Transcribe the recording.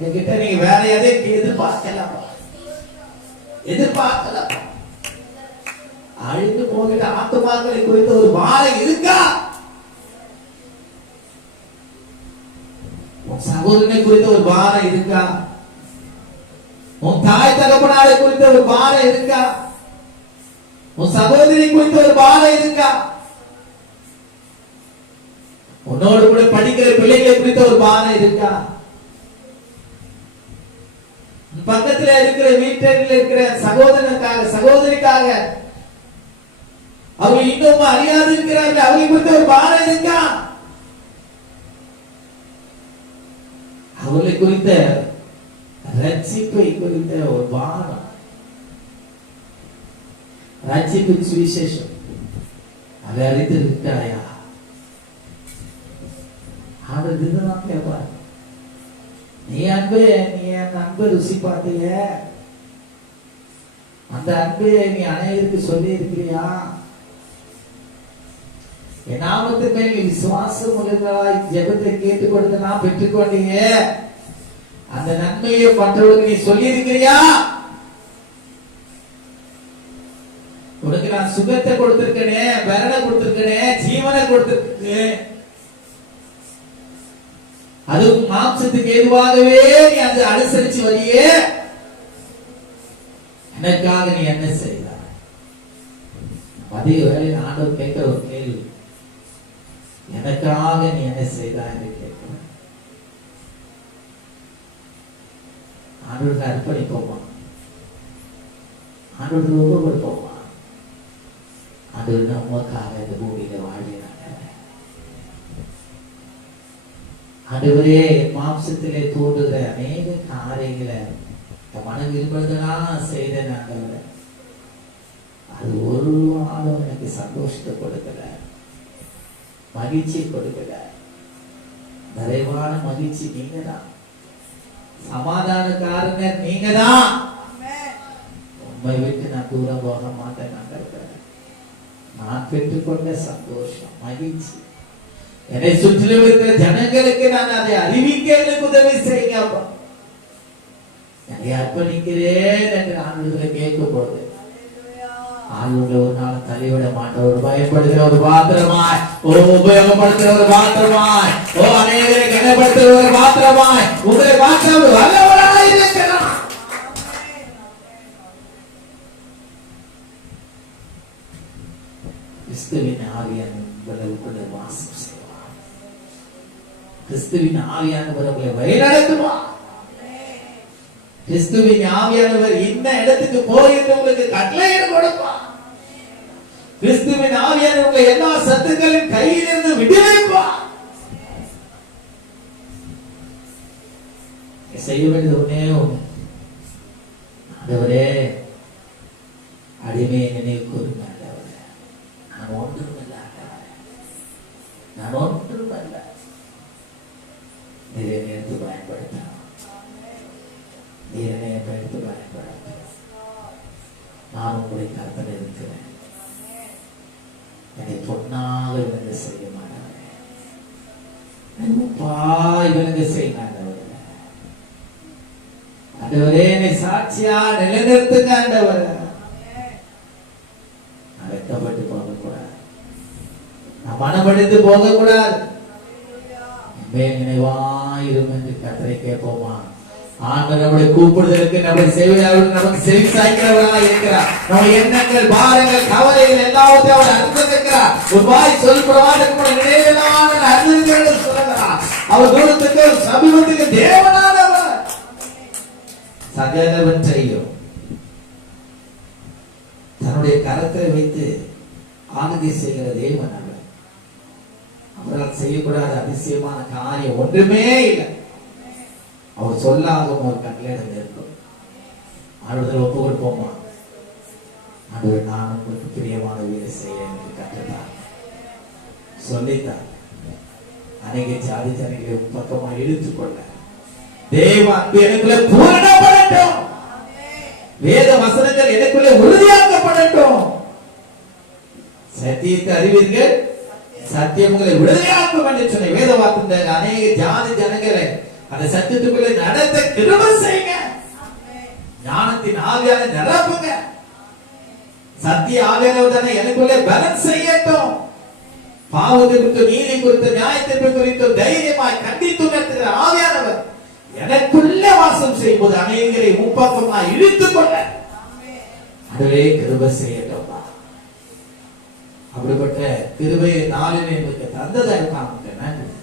எங்ககிட்ட நீங்க வேற எதையும் எதிர்பார்க்கலாம் எதிர்பார்க்கலாம் அழிந்து போகிற ஆத்துமாக்களை குறித்த ஒரு வாழை இருக்கா? உன் சகோதரனை குறித்த ஒரு வாரம் இருக்கா? உன் தாய் தகப்பனாரை குறித்த ஒரு வாரம் இருக்கா? உன் சகோதரி குறித்த ஒரு வாரம் இருக்கா? உன்னோடு கூட படிக்கிற பிள்ளைகளை குறித்த ஒரு பாரம் இருக்கா? பக்கத்துல இருக்கிற வீட்டில் இருக்கிற சகோதரனுக்காக சகோதரிக்காக அவங்க இன்னும் அறியாது இருக்கிறார்கள். அவங்க குறித்த ஒரு பாரம் இருக்கா? அவர்களை குறித்த ரட்சிப்பை குறித்த ஒரு பாரம் ரட்சிப்பு சுவிசேஷம். அதை அறிந்து இருக்கிறாயா அவர் இதுதான் கேட்பார். நீ அன்பு நீ என் அன்பு ருசி பார்த்தீங்க அந்த அன்பு நீ அனைவருக்கு சொல்லி இருக்கிறியா என் நாமத்து மேல் நீ விசுவாசம் உள்ளதாய் ஜெபத்தை கேட்டு கொடுத்து நான் பெற்றுக்கொண்டீங்க அந்த நன்மையை மற்றவர்களுக்கு நீ சொல்லி இருக்கிறியா உனக்கு நான் சுகத்தை கொடுத்திருக்கேனே பரணை கொடுத்திருக்கேனே ஜீவனை கொடுத்திருக்கேன். அது மாம்சத்துக்கு ஏதுவாகவே நீ அது அனுசரிச்சு வரியே எனக்காக நீ என்ன செய்தாய்? அதே வேலை ஆண்டவர் கேட்கிற ஒரு கேள்வி. எனக்காக நீ என்ன செய்தாய் என்று கேட்கிறேன். ஆண்டவருக்கு அர்ப்பணிப்போமா ஆண்டவருக்கு ஒப்பு கொடுப்போமா ஆண்டவர் உமக்காக இந்த பூமியில வாழ்கிறாங்க ஆண்டவரே மாம்சத்திலே தூண்டுகிற அநேக காரியங்களை இந்த மன விரும்புறதெல்லாம் செய்த நாங்கள் அது ஒரு நாளும் எனக்கு சந்தோஷத்தை கொடுக்கல. மகிழ்ச்சி கொடுக்கல. நிறைவான மகிழ்ச்சி நீங்க தான் சமாதான நீங்க தான் உண்மை விட்டு நான் தூரம் போக மாட்டேன் நான் நான் பெற்றுக்கொண்ட சந்தோஷம் மகிழ்ச்சி. என்னை சுற்றிலும் இருக்கிற ஜனங்களுக்கு நான் அதை அறிவிக்க எனக்கு உதவி செய்யுங்க அப்பா என்னை அர்ப்பணிக்கிறேன் என்று ஆண்டுகளை கேட்கும் பொழுது ஆளுங்க ஒரு நாள் தலைவிட மாட்ட ஒரு பயன்படுத்துகிற ஒரு பாத்திரமாய் ஓ உபயோகப்படுத்துகிற ஒரு பாத்திரமாய் ஓ அனைவரை கனப்படுத்துகிற ஒரு பாத்திரமாய் உங்களை பாத்திரம் வல்லவராய் இருக்கிறான் கிறிஸ்துவின் ஆவியான உங்களை வாசம் செய்யும் கிறிஸ்துவின் ஆவியானவர் உங்களை வழிநடத்துவார் கிறிஸ்துவின் ஆவியானவர் இந்த இடத்துக்கு போய் என்று உங்களுக்கு கட்டளையிட கொடுப்பார் கிறிஸ்துவின் ஆவியானவர் உங்களை எல்லா சத்துக்களின் கையிலிருந்து விடுவிப்பார் செய்ய வேண்டியது ஒன்னே ஒண்ணு. ஆண்டவரே அடிமையை நினைவு கூறுங்க ஆண்டவரே. நான் ஒன்றுமில்லை ஆண்டவரே. நான் ஒன்றும் நீரை எடுத்து பயன்படுத்தணும் நீரை எடுத்து பயன்படுத்தணும் நான் உங்களை கருத்தில் இருக்கிறேன் என்னை பொன்னாக விளங்க செய்ய மாட்டாங்க உப்பாய் விளங்க செய்ய ஆண்டவரே என்னை சாட்சியா நிலைநிறுத்துங்க ஆண்டவரே நான் போகக்கூடாது நான் மனமடைந்து போகக்கூடாது நினைவாயிரும் என்று கத்தரை கேட்போமா? ஆண்டவர் நம்முடைய கூப்பிடுதலுக்கு நம்மை செவியாளர் நமக்கு செவி சாய்க்கிறவர்களாக இருக்கிறார். நம்ம எண்ணங்கள் பாரங்கள் கவலைகள் எல்லாவற்றையும் அவர் அறிந்திருக்கிறார் ஒரு வாய் சொல் பிரவாதம் கூட நினைவிலான அறிந்திருக்கிறது சொல்லுகிறார். அவர் தூரத்துக்கு சமீபத்துக்கு தேவனானவர். சகலவற்றையும் தன்னுடைய கரத்தை வைத்து ஆனந்தி செய்கிற தேவன் அவர் அவரால் செய்யக்கூடாத அதிசயமான காரியம் ஒன்றுமே இல்லை. அவர் சொல்லாகும் ஒரு கட்டளையிடம் இருக்கும். ஆண்டுதல் ஒப்பு கொடுப்போமா ஆண்டவர் நான் உங்களுக்கு பிரியமான வீடு செய்ய எனக்கு கற்றுத்தான் சொல்லித்தான் அநேக ஜாதி ஜனங்களை உன் பக்கமா இழுத்துக்கொள்ள தேவ அன்பு எனக்குள்ள பூரணப்படட்டும். வேத வசனங்கள் எனக்குள்ள உறுதியாக்கப்படட்டும். சத்தியத்தை அறிவீர்கள். சத்தியம் உங்களை விடுதலையாக்கும் என்று சொன்ன வேத வார்த்தை அநேக ஜாதி ஜனங்களை அந்த சத்தியத்துக்குள்ளே நடத்த கிருப செய்யுங்க. ஞானத்தின் ஆவியால நிரப்புங்க. சத்திய ஆவியானவர் தானே எனக்குள்ளே பலன் செய்யட்டும். பாவத்தை குறித்து நீதி குறித்து நியாயத்தை குறித்து தைரியமாய் கண்டித்து நடத்துகிற ஆவியானவர் எனக்குள்ள வாசம் செய்யும்போது அநேகரை முப்பக்கமா இழுத்துக் கொள்ள அதுவே கிருப செய்யட்டும். அப்படிப்பட்ட கிருபையை நாளிலே எங்களுக்கு தந்ததற்காக